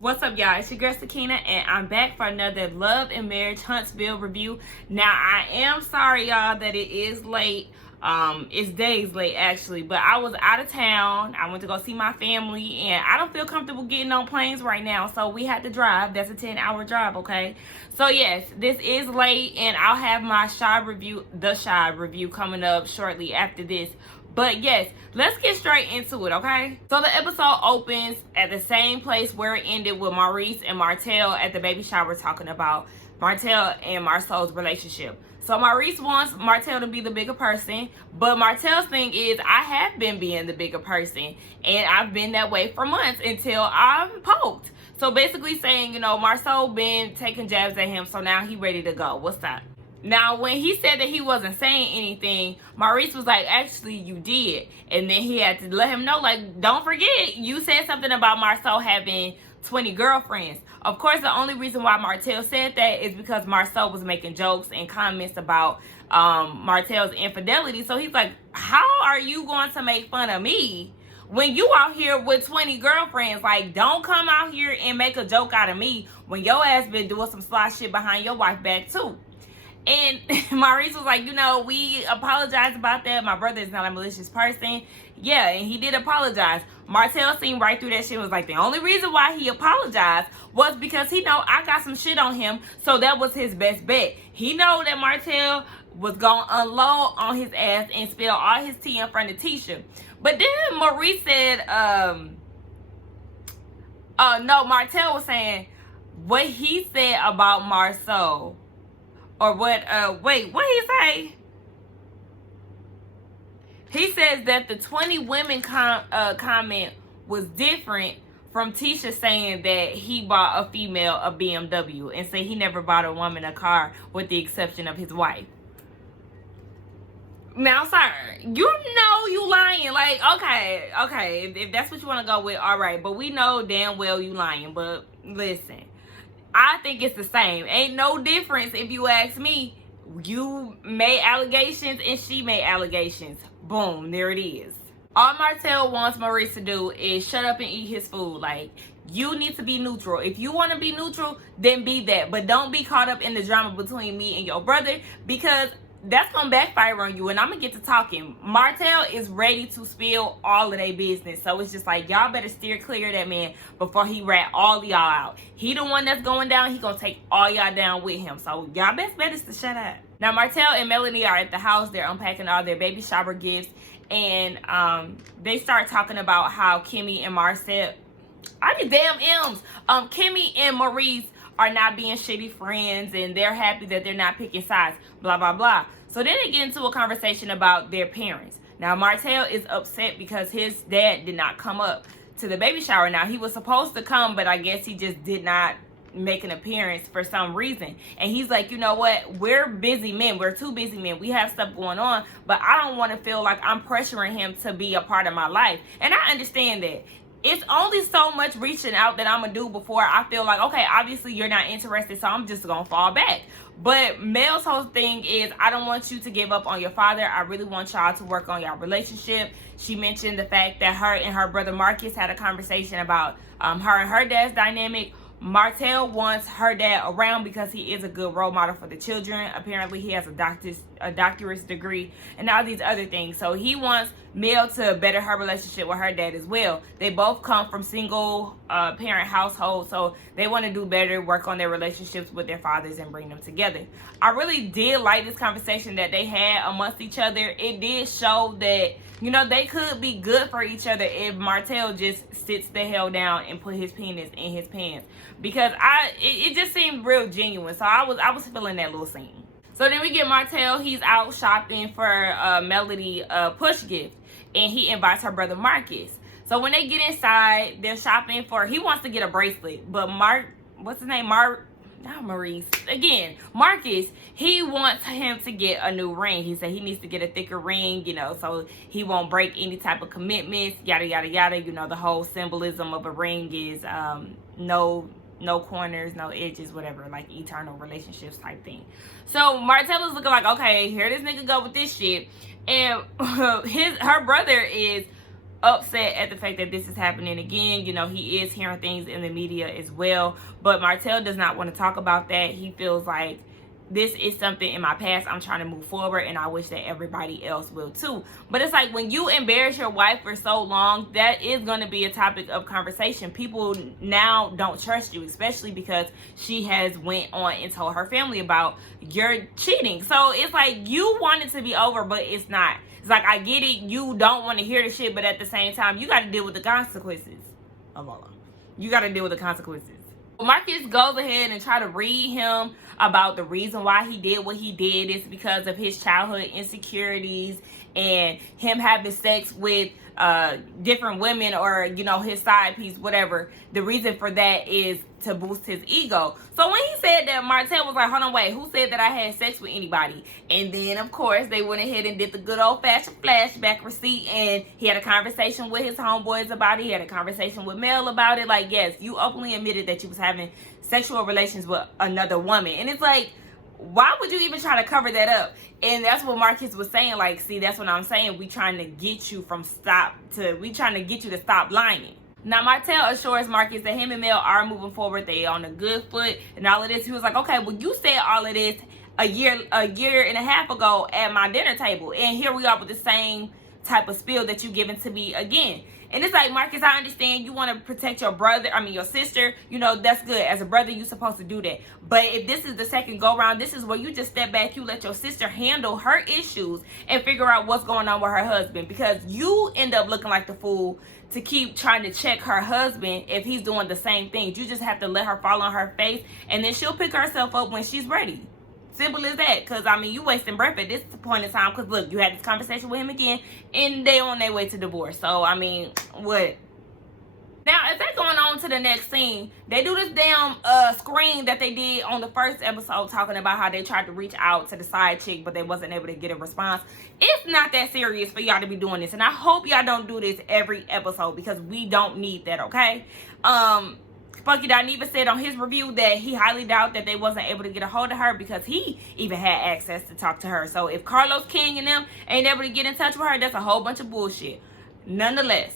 What's up, y'all? It's your girl Sakina, and I'm back for another Love and Marriage Huntsville review. Now, I am sorry, y'all, that it is late. It's days late, actually, but I was out of town. I went to go see my family, and I don't feel comfortable getting on planes right now, so we had to drive. That's a 10-hour drive, okay? So, yes, this is late, and I'll have my the Shy review coming up shortly after this. But yes, let's get straight into it, okay? So the episode opens at the same place where it ended with Maurice and Martell at the baby shower talking about Martell and Marcel's relationship. So Maurice wants Martell to be the bigger person, but Martell's thing is, I have been being the bigger person, and I've been that way for months until I'm poked. So basically saying, Marcel been taking jabs at him, so now he ready to go. What's that? Now, when he said that he wasn't saying anything, Maurice was like, actually, you did. And then he had to let him know, like, don't forget, you said something about Marcel having 20 girlfriends. Of course, the only reason why Martell said that is because Marcel was making jokes and comments about Martell's infidelity. So he's like, how are you going to make fun of me when you out here with 20 girlfriends? Like, don't come out here and make a joke out of me when your ass been doing some sly shit behind your wife back, too. And Maurice was like, we apologize about that. My brother is not a malicious person. Yeah, and he did apologize. Martell seen right through that shit and was like, the only reason why he apologized was because he know I got some shit on him. So that was his best bet. He know that Martell was going to unload on his ass and spill all his tea in front of Tisha. But then Maurice said, no, Martell was saying what he said about Marcel. Or what, wait, what he say? He says that the 20 women comment was different from Tisha saying that he bought a female a BMW and say he never bought a woman a car with the exception of his wife. Now, sir, you lying. Like, okay, if that's what you want to go with, all right. But we know damn well you lying. But listen, I think it's the same. Ain't no difference if you ask me. You made allegations and she made allegations. Boom, there it is. All Martell wants Maurice to do is shut up and eat his food. Like, you need to be neutral. If you want to be neutral, then be that. But don't be caught up in the drama between me and your brother, because that's going to backfire on you. And I'm going to get to talking. Martell is ready to spill all of their business. So it's just like, y'all better steer clear of that man before he rat all y'all out. He the one that's going down. He going to take all y'all down with him. So y'all best bet is to shut up. Now, Martell and Melanie are at the house. They're unpacking all their baby shower gifts. And they start talking about how Kimmy and Marcel, I need damn M's. Kimmy and Maurice are not being shitty friends, and they're happy that they're not picking sides, blah, blah, blah. So then they get into a conversation about their parents. Now, Martell is upset because his dad did not come up to the baby shower. Now, he was supposed to come, but I guess he just did not make an appearance for some reason. And he's like, you know what? We're busy men. We're two busy men. We have stuff going on, but I don't want to feel like I'm pressuring him to be a part of my life. And I understand that. It's only so much reaching out that I'm going to do before I feel like, okay, obviously you're not interested, so I'm just going to fall back. But Mel's whole thing is, I don't want you to give up on your father. I really want y'all to work on your relationship. She mentioned the fact that her and her brother Marcus had a conversation about her and her dad's dynamic. Martell wants her dad around because he is a good role model for the children. Apparently, he has a doctorate degree and all these other things. So he wants Mel to better her relationship with her dad as well. They both come from single parent households, so they want to do better, work on their relationships with their fathers and bring them together. I really did like this conversation that they had amongst each other. It did show that, they could be good for each other if Martell just sits the hell down and put his penis in his pants. Because it just seemed real genuine. So I was feeling that little scene. So then we get Martell. He's out shopping for Melody a push gift. And he invites her brother Marcus. So when they get inside, they're shopping he wants to get a bracelet. But Maurice. Again, Marcus, he wants him to get a new ring. He said he needs to get a thicker ring, so he won't break any type of commitments, yada, yada, yada. The whole symbolism of a ring is no corners, no edges, whatever, like eternal relationships type thing. So Martell is looking like, okay, here this nigga go with this shit. And her brother is upset at the fact that this is happening again. You know, he is hearing things in the media as well, but Martell does not want to talk about that. He feels like this is something in my past. I'm trying to move forward, and I wish that everybody else will too. But it's like, when you embarrass your wife for so long, that is going to be a topic of conversation. People now don't trust you, especially because she has went on and told her family about your cheating. So it's like, you want it to be over, but it's not. It's like, I get it, you don't want to hear the shit, but at the same time, you got to deal with the consequences of all of it. You got to deal with the consequences. Marcus goes ahead and try to read him about the reason why he did what he did. It's because of his childhood insecurities and him having sex with different women, or, you know, his side piece, whatever. The reason for that is to boost his ego. So when he said that, Martell was like, hold on, wait, who said that I had sex with anybody? And then, of course, they went ahead and did the good old-fashioned flashback receipt, and he had a conversation with his homeboys about it. He had a conversation with Mel about it. Like, yes, you openly admitted that you was having sexual relations with another woman. And it's like, why would you even try to cover that up? And that's what Marcus was saying. Like, see, that's what I'm saying. We trying to get you to stop lying. Now, Martell assures Marcus that him and Mel are moving forward. They on a good foot and all of this. He was like, okay, well, you said all of this a year and a half ago at my dinner table, and here we are with the same type of spiel that you giving to me again. And it's like, Marcus, I understand you want to protect your your sister. You know, that's good. As a brother, you're supposed to do that. But if this is the second go round, this is where you just step back. You let your sister handle her issues and figure out what's going on with her husband, because you end up looking like the fool to keep trying to check her husband if he's doing the same things. You just have to let her fall on her face, and then she'll pick herself up when she's ready. Simple as that. Because, I mean, you wasting breath at this point in time. Because, look, you had this conversation with him again, and they on their way to divorce. So, I mean, what? Now, as they're going on to the next scene, they do this damn screen that they did on the first episode, talking about how they tried to reach out to the side chick, but they wasn't able to get a response. It's not that serious for y'all to be doing this. And I hope y'all don't do this every episode, because we don't need that, okay? Spunky Dineva said on his review that he highly doubt that they wasn't able to get a hold of her, because he even had access to talk to her. So if Carlos King and them ain't able to get in touch with her, that's a whole bunch of bullshit. Nonetheless,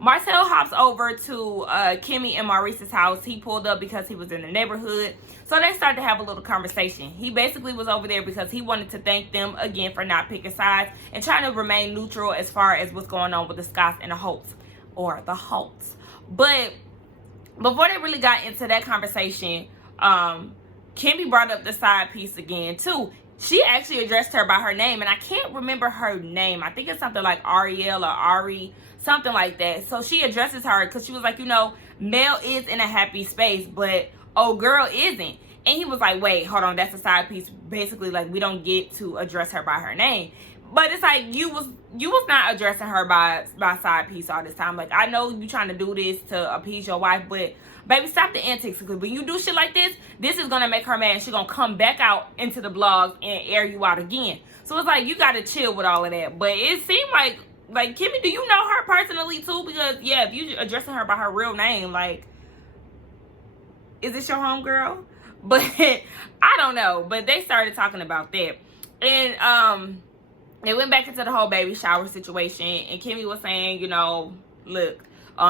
Martell hops over to Kimmy and Maurice's house. He pulled up because he was in the neighborhood. So they started to have a little conversation. He basically was over there because he wanted to thank them again for not picking sides and trying to remain neutral as far as what's going on with the Scotts and the Holtz, or the Holtz. But before they really got into that conversation, Kimmy brought up the side piece again too. She actually addressed her by her name, and I can't remember her name. I think it's something like Ariel or Ari, something like that. So she addresses her because she was like, you know, Mel is in a happy space, but oh girl isn't. And he was like, wait, hold on, that's a side piece. Basically, like, we don't get to address her by her name. But it's like, you was not addressing her by side piece all this time. Like, I know you trying to do this to appease your wife, but baby, stop the antics. Because when you do shit like this is going to make her mad. And she's going to come back out into the blogs and air you out again. So it's like, you got to chill with all of that. But it seemed like, Kimmy, do you know her personally too? Because, yeah, if you addressing her by her real name, like, is this your homegirl? But I don't know. But they started talking about that. And, they went back into the whole baby shower situation, and Kimmy was saying, you know, look,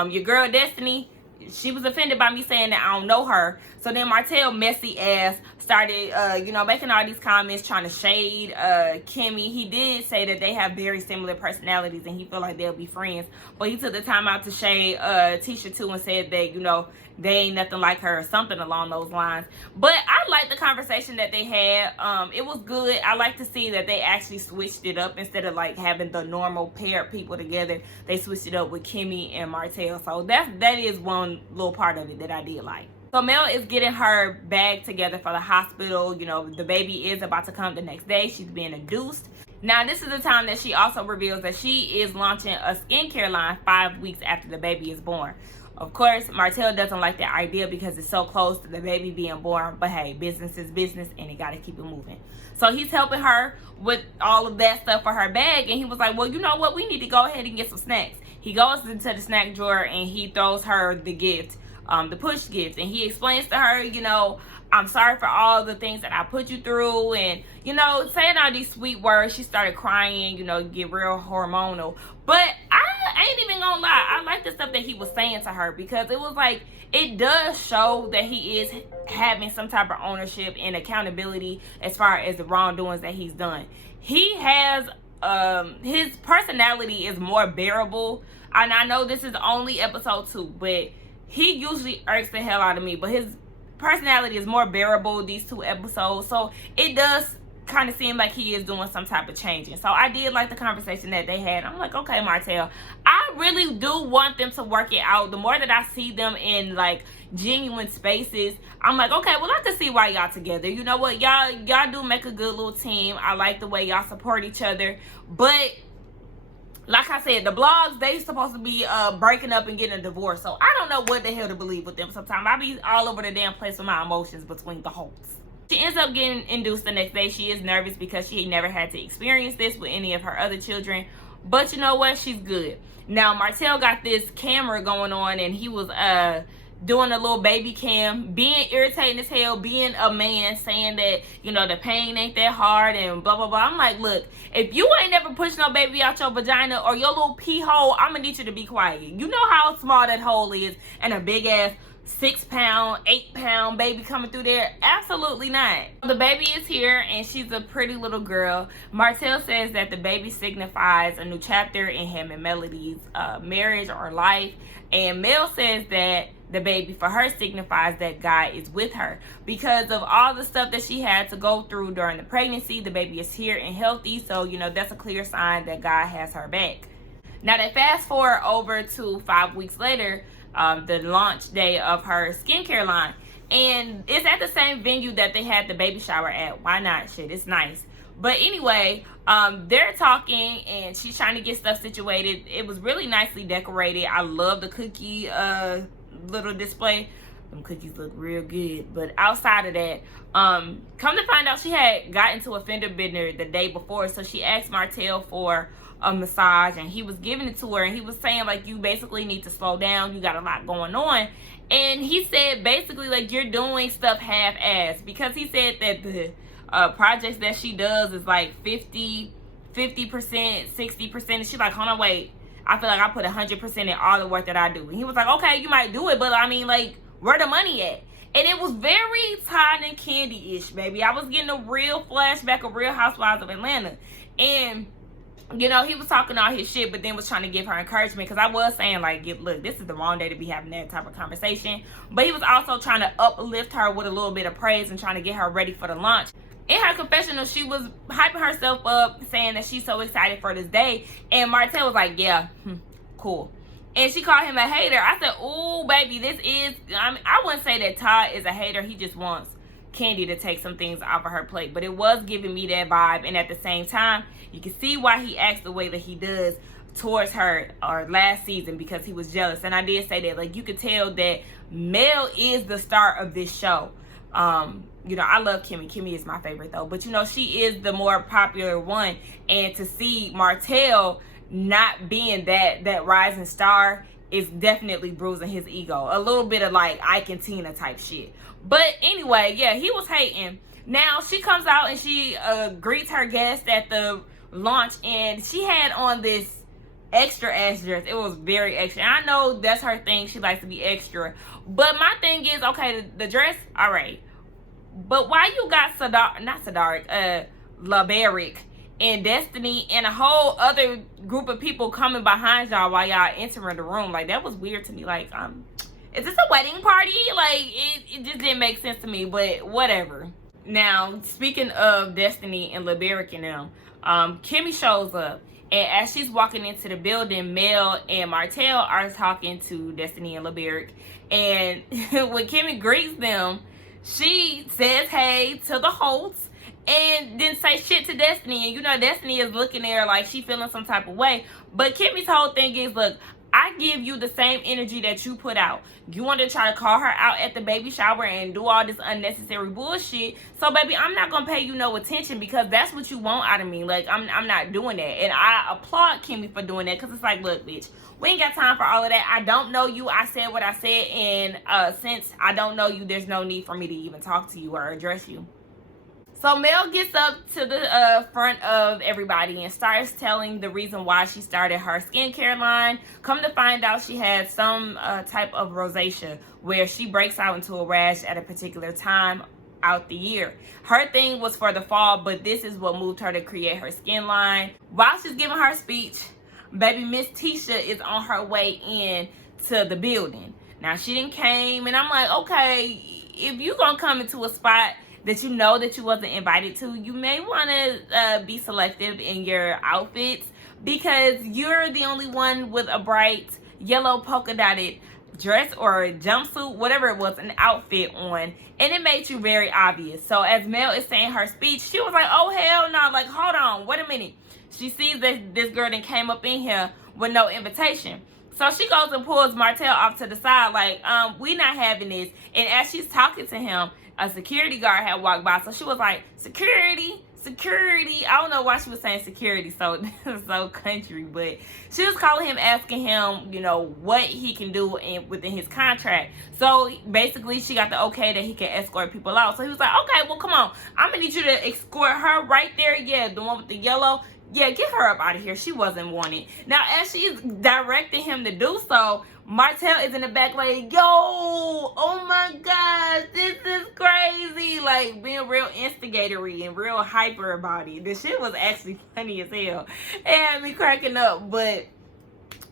your girl Destiny, she was offended by me saying that I don't know her. So then Martell, messy ass, started, you know, making all these comments, trying to shade Kimmy. He did say that they have very similar personalities, and he feel like they'll be friends. But he took the time out to shade Tisha too, and said that, you know, they ain't nothing like her, or something along those lines. But I like the conversation that they had. It was good. I like to see that they actually switched it up. Instead of like having the normal pair of people together, they switched it up with Kimmy and Martell. So that is one little part of it that I did like. So Mel is getting her bag together for the hospital. You know, the baby is about to come the next day. She's being induced. Now, this is the time that she also reveals that she is launching a skincare line 5 weeks after the baby is born. Of course, Martell doesn't like that idea because it's so close to the baby being born. But hey, business is business, and you got to keep it moving. So he's helping her with all of that stuff for her bag. And he was like, well, you know what? We need to go ahead and get some snacks. He goes into the snack drawer and he throws her the gift, the push gift. And he explains to her, you know, I'm sorry for all the things that I put you through. And, you know, saying all these sweet words. She started crying, you know, get real hormonal. But I I ain't even gonna lie, I like the stuff that he was saying to her, because it was like, it does show that he is having some type of ownership and accountability as far as the wrongdoings that he's done. He has his personality is more bearable, and I know this is only episode 2, but he usually irks the hell out of me, but his personality is more bearable these 2 episodes, so it does kind of seem like he is doing some type of changing. So I did like the conversation that they had. I'm like, okay, Martell, I really do want them to work it out. The more that I see them in like genuine spaces, I'm like, okay, well, I can see why y'all together. You know what, y'all do make a good little team. I like the way y'all support each other, but like I said, the blogs, they supposed to be breaking up and getting a divorce. So I don't know what the hell to believe with them sometimes. I be all over the damn place with my emotions between the holes. She ends up getting induced the next day. She is nervous because she never had to experience this with any of her other children. But you know what? She's good. Now, Martell got this camera going on, and he was doing a little baby cam, being irritating as hell, being a man, saying that, you know, the pain ain't that hard and blah, blah, blah. I'm like, look, if you ain't never pushed no baby out your vagina or your little pee hole, I'm gonna need you to be quiet. You know how small that hole is, and a big ass 6-pound, 8-pound baby coming through there? Absolutely not. The baby is here, and she's a pretty little girl. Martell says that the baby signifies a new chapter in him and Melody's marriage or life, and Mel says that the baby for her signifies that God is with her. Because of all the stuff that she had to go through during the pregnancy, the baby is here and healthy, so you know, that's a clear sign that God has her back. Now they fast forward over to 5 weeks later, the launch day of her skincare line, and it's at the same venue that they had the baby shower at. Why not? Shit, it's nice. But anyway, they're talking, and she's trying to get stuff situated. It was really nicely decorated. I love the cookie little display. Them cookies look real good. But outside of that, come to find out, she had got into a fender bender the day before, so she asked Martell for a massage, and he was giving it to her, and he was saying like, you basically need to slow down, you got a lot going on. And he said basically like, you're doing stuff half-assed, because he said that the projects that she does is like 50%, 60%, and she's like, hold on, wait, I feel like I put 100% in all the work that I do. And he was like, okay, you might do it, but I mean, like, where the money at? And it was very Todd and Candy-ish, baby. I was getting a real flashback of Real Housewives of Atlanta. And you know, he was talking all his shit, but then was trying to give her encouragement, because I was saying like, look, this is the wrong day to be having that type of conversation. But he was also trying to uplift her with a little bit of praise and trying to get her ready for the launch. In her confessional, she was hyping herself up, saying that she's so excited for this day. And Martell was like, yeah, cool. And she called him a hater. I said, ooh, baby, this is, I wouldn't say that Todd is a hater. He just wants Candy to take some things off of her plate. But it was giving me that vibe. And at the same time, you can see why he acts the way that he does towards her or last season, because he was jealous. And I did say that, like, you could tell that Mel is the star of this show. You know, I love Kimmy. Kimmy is my favorite though, but you know, she is the more popular one. And to see Martell not being that rising star is definitely bruising his ego. A little bit of like Ike and Tina type shit. But anyway, yeah, he was hating. Now she comes out and she greets her guest at the launch, and she had on this extra ass dress. It was very extra. And I know that's her thing. She likes to be extra. But my thing is, okay, the dress, all right. But why you got Laberic and Destiny and a whole other group of people coming behind y'all while y'all entering the room? Like, that was weird to me. Like, is this a wedding party? Like, it just didn't make sense to me, but whatever. Now, speaking of Destiny and Laberic and them, Kimmy shows up. And as she's walking into the building, Mel and Martell are talking to Destiny and Laberic. And when Kimmy greets them, she says hey to the hosts and didn't say shit to Destiny. And you know, Destiny is looking at her like she feeling some type of way. But Kimmy's whole thing is, look, I give you the same energy that you put out. You want to try to call her out at the baby shower and do all this unnecessary bullshit. So, baby, I'm not going to pay you no attention, because that's what you want out of me. Like, I'm not doing that. And I applaud Kimmy for doing that, because it's like, look, bitch, we ain't got time for all of that. I don't know you. I said what I said. And since I don't know you, there's no need for me to even talk to you or address you. So Mel gets up to the front of everybody and starts telling the reason why she started her skincare line. Come to find out, she had some type of rosacea where she breaks out into a rash at a particular time out the year. Her thing was for the fall, but this is what moved her to create her skin line. While she's giving her speech, baby Miss Tisha is on her way in to the building. Now she didn't came, and I'm like, okay, if you gonna come into a spot that you know that you wasn't invited to, you may want to be selective in your outfits, because you're the only one with a bright yellow polka dotted dress or jumpsuit, whatever it was, an outfit on, and it made you very obvious. So as Mel is saying her speech, she was like, oh hell no, like hold on, wait a minute. She sees that this girl that came up in here with no invitation. So she goes and pulls Martell off to the side like, we not having this. And as she's talking to him, a security guard had walked by. So she was like, security, security. I don't know why she was saying security so country, but she was calling him, asking him, you know, what he can do within his contract. So basically she got the okay that he can escort people out. So he was like, okay, well come on, I'm gonna need you to escort her right there. Yeah, the one with the yellow. Yeah, get her up out of here. She wasn't wanted. Now, as she's directing him to do so, Martell is in the back like, yo, oh my gosh, this is crazy. Like, being real instigatory and real hyper about it. The shit was actually funny as hell. It had me cracking up. But,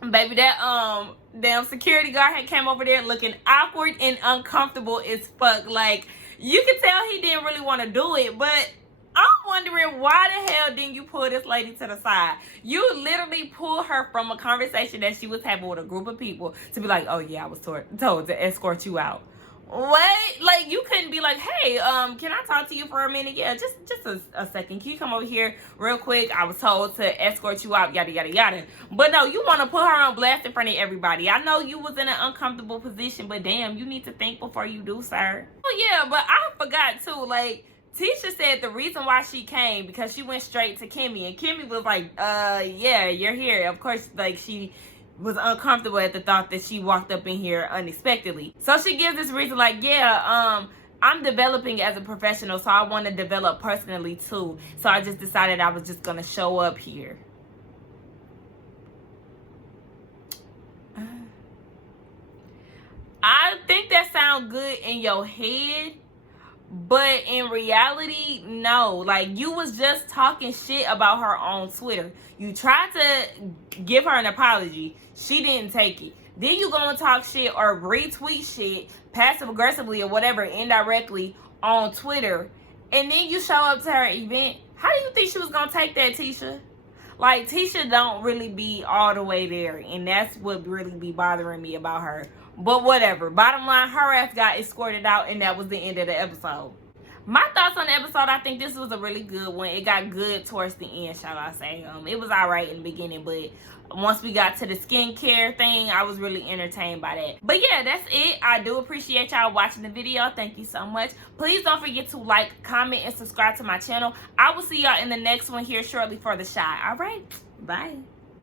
baby, that damn security guard had came over there looking awkward and uncomfortable as fuck. Like, you could tell he didn't really want to do it, but I'm wondering, why the hell didn't you pull this lady to the side? You literally pulled her from a conversation that she was having with a group of people to be like, oh yeah, I was told to escort you out. What? Like, you couldn't be like, hey, can I talk to you for a minute? Yeah, just a second. Can you come over here real quick? I was told to escort you out, yada, yada, yada. But no, you want to put her on blast in front of everybody. I know you was in an uncomfortable position, but damn, you need to think before you do, sir. Oh yeah, but I forgot too, like, Tisha said the reason why she came because she went straight to Kimmy, and Kimmy was like, yeah, you're here. Of course, like, she was uncomfortable at the thought that she walked up in here unexpectedly. So she gives this reason like, yeah, I'm developing as a professional, so I want to develop personally too. So I just decided I was just going to show up here. I think that sounds good in your head, but in reality, no. Like, you was just talking shit about her on Twitter. You tried to give her an apology. She didn't take it. Then you go and talk shit or retweet shit passive aggressively or whatever, indirectly on Twitter. And then you show up to her event. How do you think she was going to take that, Tisha? Like, Tisha don't really be all the way there. And that's what really be bothering me about her. But whatever. Bottom line, her ass got escorted out, and that was the end of the episode. My thoughts on the episode, I think this was a really good one. It got good towards the end, shall I say. It was alright in the beginning, but once we got to the skincare thing, I was really entertained by that. But yeah, that's it. I do appreciate y'all watching the video. Thank you so much. Please don't forget to like, comment, and subscribe to my channel. I will see y'all in the next one here shortly for the shot. Alright? Bye.